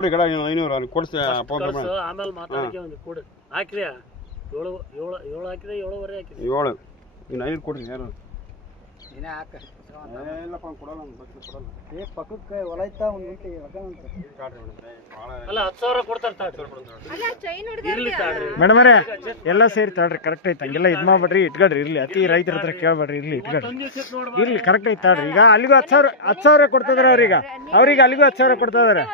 500 ಕೊಡ್ಸಿ ಆಮೇಲೆ ಮಾತಾಡಕ್ಕೆ ಒಂದು ಕೊಡು ಹಾಕ್ರಿ 7 ಹಾಕಿದ್ರೆ 7.5 ಹಾಕಿರಿ 7 ಇನ್ನು 5 ಕೊಡ್ರಿ ಯಾರು ನೀನೇ ಹಾಕ ಇಲ್ಲಪ್ಪ ಕೊಡಲ್ಲ ಏ ಪಕ್ಕಕ್ಕೆ ಹೊಲ ಐತಾ ಒಂದು ಗುಂಟೆ ಅಲ್ಲ 10,000 ಕೊಡ್ತಾರೆ ಮೇಡಮರೇ ಎಲ್ಲ ಸೇರಿ ತಾಳ್ರಿ ಕರೆಕ್ಟ್ ಐತೆ ಹಂಗೆಲ್ಲ ಇದು ಮಾಡ್ಬೇಡ್ರಿ ಇಟ್ಕೊಳ್ರಿ ಇರ್ಲಿ ಅತಿ ರೈತರ ಹತ್ರ ಕೇಳ್ಬೇಡ್ರಿ ಇರ್ಲಿ ಇಟ್ಕೊಳ್ರಿ ಇರ್ಲಿ ಕರೆಕ್ಟ್ ಐತೆ ತಾಳ್ರಿ ಈಗ ಅಲ್ಲಿಗೂ 10,000 ಕೊಡ್ತಿದಾರೆ ಅವ್ರಿಗೆ ಅಲ್ಲಿಗೂ 10,000 ಕೊಡ್ತಿದಾರೆ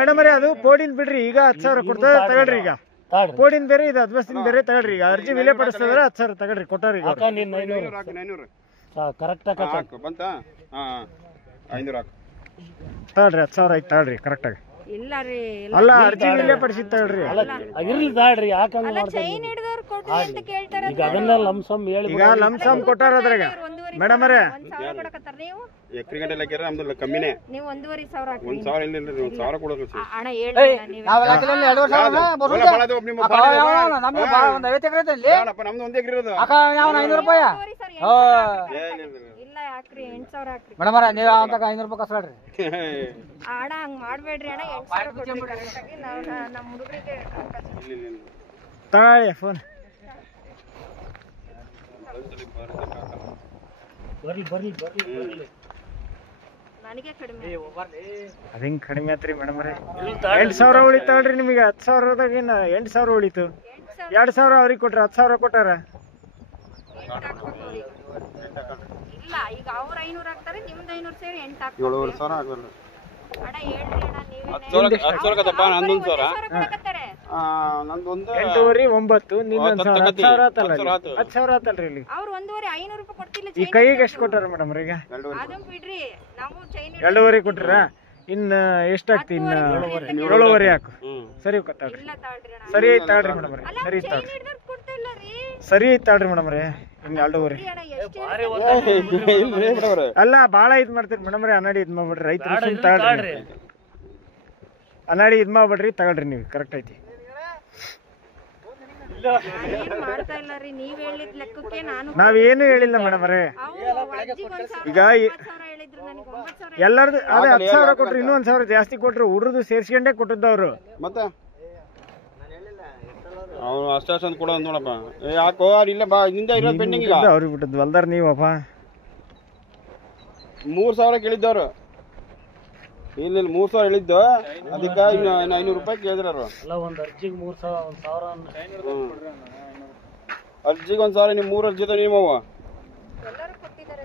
ಮೇಡಮರೇ ಅದು ಪೋಡಿನ್ ಬಿಡ್ರಿ ಈಗ 10,000 ಕೊಡ್ತದ ತಗೊಳ್ರಿ ಈಗ ಪೋಡಿನ್ ಬೇರೆ ಇದು ಅದ್ವಸ್ತಿನ ಬೇರೆ ತಗೊಳ್ರಿ ಈಗ ಅರ್ಜಿ ವಿಲೆ ಪಡಿಸ್ತದ್ರೆ 10,000 ತಗೊಳ್ರಿ ಕೊಟ್ಟಾರಿ ಕರೆಕ್ಟ್ ಬಂತಾ 500 ತಗೊಳ್ರಿ 10,000 ಐತೆ ತಗೊಳ್ರಿ ಕರೆಕ್ಟ್ ಆಗಿ ಇಲ್ಲ ರೀ ಅಲ್ಲ ಅರ್ಜಿ ವಿಲೆ ಪಡಿಸಿ ತಗೊಳ್ರಿ ಇರ್ಲಿ ತಾಳ್ರಿ ಯಾಕಂದ್ರೆ ಈಗ ಅದನ್ನ ಲಂಸಮ್ ಹೇಳಿ ಈಗ ಲಂಸಮ್ ಕೊಟ್ಟಾರ ಅದ್ರಾಗ ಮೇಡಮರೇ ಎಕರೆ ಗಂಟೆ ಲೆಕ್ಕ ನಮ್ದು ಕಮ್ಮಿನೇ ನೀವು 1,500 1,000 ಇಲ್ಲ 1,000 ಕೊಡೋದು ಅಣ್ಣ ಹೇಳಿ ನಮ್ದು 1 ಎಕರೆ ಇರೋದು ₹500 ಇಲ್ಲ ಯಾಕ್ರಿ 8,000 ಹಾಕ್ರಿ ಮೇಡಮರ ನೀವು ಅಂತ ₹500 ಕಸ್ಕೊಳ್ರಿ ಅಣ್ಣ ಹಂಗ್ ಮಾಡ್ಬೇಡ್ರಿ ಅಣ್ಣ 8,000 ಕೊಡ್ರಿ ಕರೆಕ್ಟ್ ಆಗಿ ನಮ್ಮ ಹುಡುಗರಿಗೆ ತಗೊಳ್ಳಿ ಫೋನ್ ಬರ್ಲಿ ನನಗೆ ಕಡಿಮೆ ಅದಿಂಗ್ ಕಡಿಮೆ ಆತ್ರಿ ಮೇಡಮರೇ 8,000 ಉಳಿತಾಳ್ರಿ ನಿಮಗೆ 10,000ದಾಗ ಏನು 8,000 ಉಳಿತು 2,000 ಅವ್ರಿಗೆ ಕೊಟ್ರಿ 10,000 ಕೊಟ್ಟಾರ ಇಲ್ಲ ಈಗ ಅವ್ರ 500 ಹಾಕ್ತಾರೆ ನಿಮ್ದು 500 ಸೇರಿ 8 ಹಾಕ್ತಾರೆ 7,500 ಆಗಲ್ಲ ಅಣ್ಣ ಹೇಳ್ರಿ ಅಣ್ಣ ನೀವೇ 10,000 ಕದಪ್ಪ ನಂದು 1,000 ನಂದು 8,500 9 ನಿಂದೊಂದು 10,000 ಆತಲ್ಲ 10,000 ಆತಲ್ರಿ ಇಲ್ಲಿ ಅವ್ರು 1,500 500 ರೂಪಾಯಿ ಕೊಡ್ತಿಲ್ಲ ಈ ಕೈಗೆ ಎಷ್ಟು ಕೊಟ್ಟಾರ ಮೇಡಮ್ ಈಗ ಅದನ್ನ ಬಿಡ್ರಿ ನಾವು ಚೈನ್ 2.5 ಕೊಟ್ರ ಇನ್ನ ಎಷ್ಟಾಗ್ತಿ ಇನ್ನ 7.5 ಹಾಕು ಸರಿ ಕೊಟ್ಟಾಳ್ರಿ ಇಲ್ಲ ತಾಳ್ರಿ ಅಣ್ಣ ಸರಿ ಐತ್ ತಾಳ್ರಿ ಮೇಡಮ್ ಸರಿ ಐತ್ ತಾಳ್ರಿ ಹಿಡಿದ್ರು ಕೊಡ್ತಿಲ್ಲ ರೀ ಸರಿ ಐತ್ ತಾಳ್ರಿ ಮೇಡಮ್ ಇನ್ನು 2.5 ಅಣ್ಣ ಎಷ್ಟು ಅಲ್ಲ ಬಾಳ ಇದ್ ಮಾಡ್ತೀರಿ ಮೇಡಮ್ ಅನ್ನಾಡಿ ಇದ್ ಮಾಡ್ಬಿಡ್ರಿ ರೈತರು ತಾಳ್ರಿ ಅನ್ನಾಡಿ ಇದ್ ಮಾಡ್ಬಿಡ್ರಿ ತಗೊಳ್ರಿ ನೀವು ಕರೆಕ್ಟ್ ಐತಿ ಮಾಡ್ತಾ ಇಲ್ಲ ರೀ ನೀವ್ ಹೇಳಿದ ಲೆಕ್ಕಕ್ಕೆ ನಾನು ನಾವೇನು ಹೇಳಿಲ್ಲ ಮೇಡಮ್ ಈಗ ಹೇಳಿದ್ರು ನನಗೆ 9,000 ಎಲ್ಲಾರ್ದು ಅದೇ 10,000 ಕೊಟ್ರಿ ಇನ್ನೂ 1,000 ಜಾಸ್ತಿ ಕೊಟ್ರು ಹುಡುಗರು ಸೇರ್ಸ್ಕೊಂಡೇ ಕೊಟ್ಟದ್ದವ್ರು ಮತ್ತೆ ಅವ್ನು ಅಷ್ಟೊಂದು ಕೊಡೋದು ನೋಡಪ್ಪ ಯಾಕೋ ಇಲ್ಲ ಬಾ ನಿಂದ ಇರೋ ಪೆಂಡಿಂಗ್ ಈಗ ಅವ್ರಿಗೆ ಬಿಟ್ಟದ್ದು ಹೊಲ್ದಾರ ನೀವಪ್ಪ 3,000 ಕೇಳಿದ್ದವ್ರು ಇಲ್ಲ 3,000 ಹೇಳಿದ್ದು ಅದಕ್ಕೆ ಇನ್ನು ₹500 ಕೇಳಿದ್ರು ಅಲ್ಲ ಒಂದು ಅರ್ಜಿಗೆ 3,000 ಅರ್ಜಿಗೆ 1,000 ನೀವು 3 ಅರ್ಜಿ ನೀವು ಎಲ್ಲರೂ ಕೊಟ್ಟಿದ್ದಾರೆ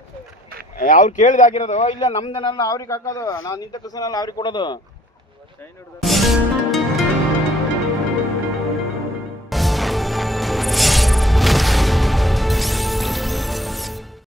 ಅವ್ರು ಕೇಳಿದ ಹಾಕಿರೋದು ಇಲ್ಲ ನಮ್ದೇನಲ್ಲ ಅವ್ರಿಗೆ ಹಾಕೋದು ನಾನು ನಿಂತ ಕಸನಲ್ಲ ಅವ್ರಿಗೆ ಕೊಡೋದು